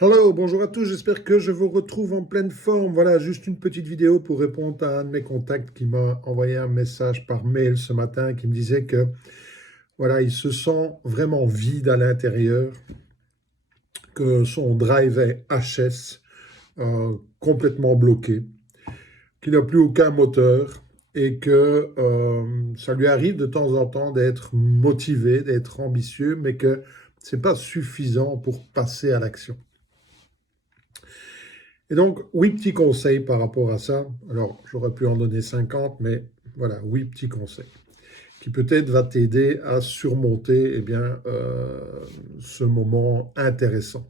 Hello, bonjour à tous, j'espère que je vous retrouve en pleine forme. Voilà, juste une petite vidéo pour répondre à un de mes contacts qui m'a envoyé un message par mail ce matin qui me disait que voilà, il se sent vraiment vide à l'intérieur, que son drive est HS, complètement bloqué, qu'il n'a plus aucun moteur et que ça lui arrive de temps en temps d'être motivé, d'être ambitieux, mais que c'est pas suffisant pour passer à l'action. Et donc, oui, petits conseils par rapport à ça. Alors, j'aurais pu en donner 50, mais voilà, oui, petits conseils qui peut-être va t'aider à surmonter ce moment intéressant.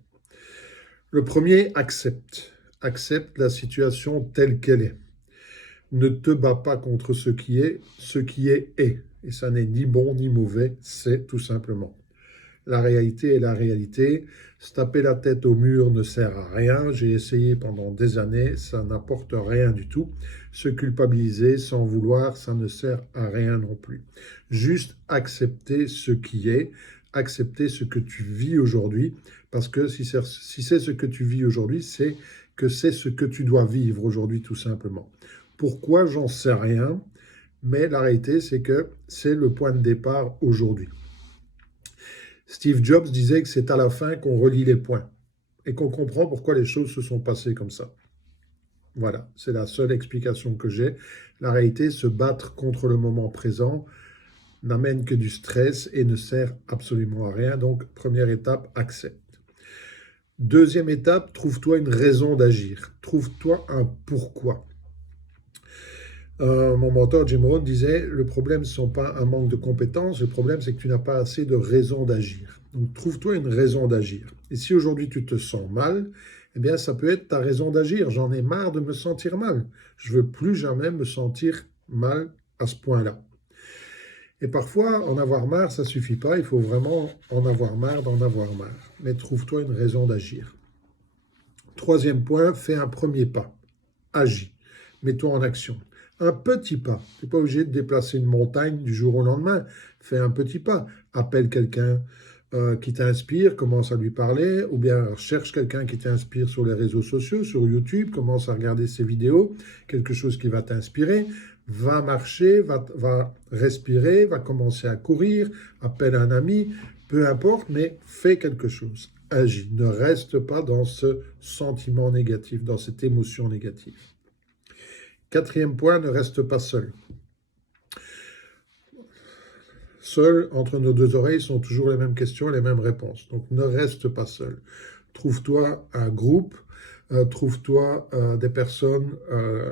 Le premier, accepte. Accepte la situation telle qu'elle est. Ne te bats pas contre ce qui est est. Et ça n'est ni bon ni mauvais, c'est tout simplement. La réalité est la réalité. Se taper la tête au mur ne sert à rien. J'ai essayé pendant des années, ça n'apporte rien du tout. Se culpabiliser sans vouloir, ça ne sert à rien non plus. Juste accepter ce qui est, accepter ce que tu vis aujourd'hui, parce que si c'est ce que tu vis aujourd'hui, c'est que c'est ce que tu dois vivre aujourd'hui tout simplement. Pourquoi, j'en sais rien, mais la réalité, c'est que c'est le point de départ aujourd'hui. Steve Jobs disait que c'est à la fin qu'on relie les points et qu'on comprend pourquoi les choses se sont passées comme ça. Voilà, c'est la seule explication que j'ai. La réalité, se battre contre le moment présent n'amène que du stress et ne sert absolument à rien. Donc, première étape, accepte. Deuxième étape, trouve-toi une raison d'agir. Trouve-toi un pourquoi. Mon mentor Jim Rohn disait, le problème, ce ne sont pas un manque de compétences, le problème, c'est que tu n'as pas assez de raisons d'agir. Donc, trouve-toi une raison d'agir. Et si aujourd'hui tu te sens mal, eh bien, ça peut être ta raison d'agir. J'en ai marre de me sentir mal. Je veux plus jamais me sentir mal à ce point-là. Et parfois, en avoir marre, ça suffit pas. Il faut vraiment en avoir marre d'en avoir marre. Mais trouve-toi une raison d'agir. Troisième point, fais un premier pas. Agis. Mets-toi en action. Un petit pas. Tu n'es pas obligé de déplacer une montagne du jour au lendemain. Fais un petit pas. Appelle quelqu'un qui t'inspire, commence à lui parler, ou bien cherche quelqu'un qui t'inspire sur les réseaux sociaux, sur YouTube, commence à regarder ses vidéos, quelque chose qui va t'inspirer. Va marcher, va respirer, va commencer à courir, appelle un ami, peu importe, mais fais quelque chose. Agis. Ne reste pas dans ce sentiment négatif, dans cette émotion négative. Quatrième point, ne reste pas seul. Seul, entre nos deux oreilles, sont toujours les mêmes questions et les mêmes réponses. Donc ne reste pas seul. Trouve-toi un groupe, trouve-toi des personnes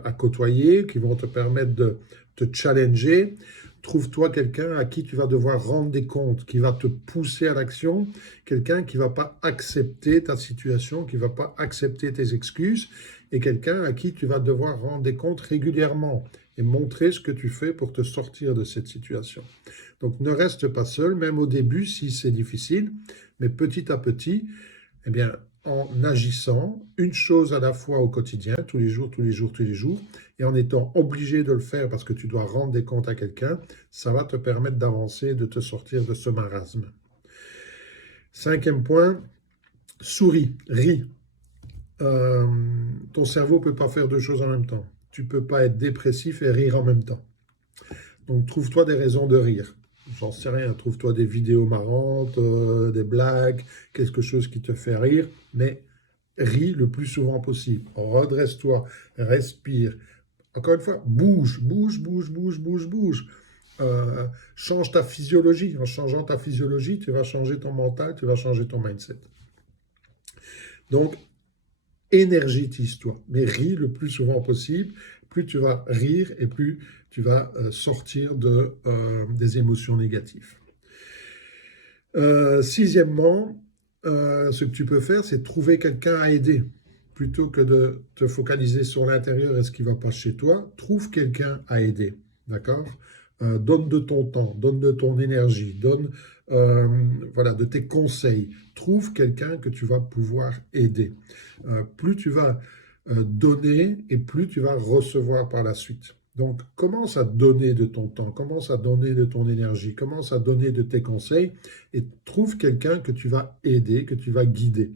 à côtoyer qui vont te permettre de te challenger. Trouve-toi quelqu'un à qui tu vas devoir rendre des comptes, qui va te pousser à l'action, quelqu'un qui ne va pas accepter ta situation, qui ne va pas accepter tes excuses, et quelqu'un à qui tu vas devoir rendre des comptes régulièrement et montrer ce que tu fais pour te sortir de cette situation. Donc ne reste pas seul, même au début si c'est difficile, mais petit à petit, eh bien, en agissant une chose à la fois au quotidien, tous les jours, tous les jours, tous les jours, et en étant obligé de le faire parce que tu dois rendre des comptes à quelqu'un, ça va te permettre d'avancer, de te sortir de ce marasme. Cinquième point, souris, ris. Ton cerveau ne peut pas faire deux choses en même temps. Tu ne peux pas être dépressif et rire en même temps. Donc trouve-toi des raisons de rire. J'en sais rien, trouve-toi des vidéos marrantes, des blagues, quelque chose qui te fait rire, mais ris le plus souvent possible. Redresse-toi, respire. Encore une fois, bouge, bouge, bouge, bouge, bouge, bouge. Change ta physiologie. En changeant ta physiologie, tu vas changer ton mental, tu vas changer ton mindset. Donc, énergétise-toi, mais ris le plus souvent possible. Plus tu vas rire et plus tu vas sortir des émotions négatives. Sixièmement, ce que tu peux faire, c'est trouver quelqu'un à aider. Plutôt que de te focaliser sur l'intérieur et ce qui ne va pas chez toi, trouve quelqu'un à aider. D'accord? Donne de ton temps, donne de ton énergie, donne voilà, de tes conseils. Trouve quelqu'un que tu vas pouvoir aider. Plus tu vas donner et plus tu vas recevoir par la suite. Donc, commence à donner de ton temps, commence à donner de ton énergie, commence à donner de tes conseils et trouve quelqu'un que tu vas aider, que tu vas guider.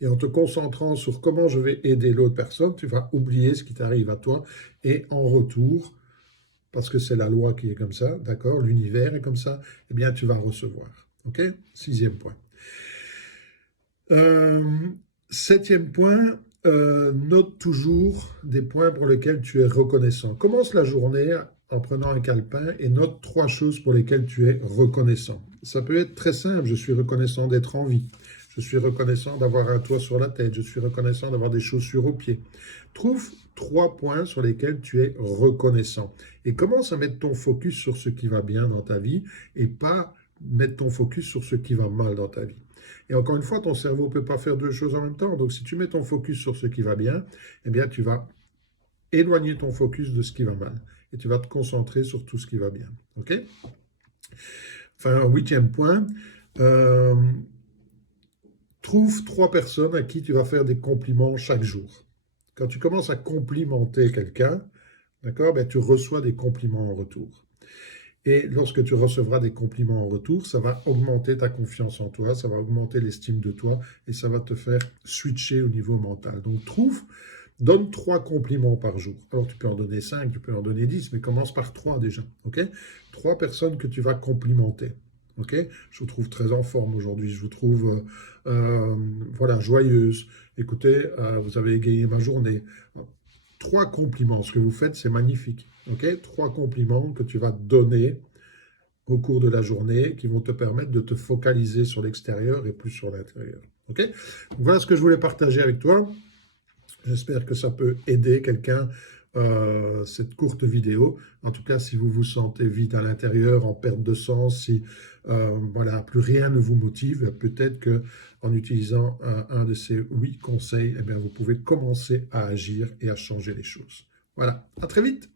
Et en te concentrant sur comment je vais aider l'autre personne, tu vas oublier ce qui t'arrive à toi. Et en retour, parce que c'est la loi qui est comme ça, d'accord, l'univers est comme ça, eh bien tu vas recevoir. OK? 6e point. Euh, 7e point, note toujours des points pour lesquels tu es reconnaissant. Commence la journée en prenant un calepin et note 3 choses pour lesquelles tu es reconnaissant. Ça peut être très simple, je suis reconnaissant d'être en vie. Je suis reconnaissant d'avoir un toit sur la tête. Je suis reconnaissant d'avoir des chaussures aux pieds. Trouve 3 points sur lesquels tu es reconnaissant. Et commence à mettre ton focus sur ce qui va bien dans ta vie et pas mettre ton focus sur ce qui va mal dans ta vie. Et encore une fois, ton cerveau ne peut pas faire deux choses en même temps. Donc si tu mets ton focus sur ce qui va bien, eh bien tu vas éloigner ton focus de ce qui va mal. Et tu vas te concentrer sur tout ce qui va bien. OK? Enfin, 8e point. Trouve 3 personnes à qui tu vas faire des compliments chaque jour. Quand tu commences à complimenter quelqu'un, d'accord, ben, tu reçois des compliments en retour. Et lorsque tu recevras des compliments en retour, ça va augmenter ta confiance en toi, ça va augmenter l'estime de toi et ça va te faire switcher au niveau mental. Donc donne 3 compliments par jour. Alors tu peux en donner 5, tu peux en donner 10, mais commence par 3 déjà. OK? 3 personnes que tu vas complimenter. OK? Je vous trouve très en forme aujourd'hui, je vous trouve voilà, joyeuse. Écoutez, vous avez égayé ma journée. 3 compliments, ce que vous faites, c'est magnifique. OK? 3 compliments que tu vas donner au cours de la journée qui vont te permettre de te focaliser sur l'extérieur et plus sur l'intérieur. OK? Donc, voilà ce que je voulais partager avec toi. J'espère que ça peut aider quelqu'un, cette courte vidéo. En tout cas, si vous vous sentez vide à l'intérieur, en perte de sens, si voilà, plus rien ne vous motive, peut-être qu'en utilisant un de ces 8 conseils, eh bien, vous pouvez commencer à agir et à changer les choses. Voilà, à très vite.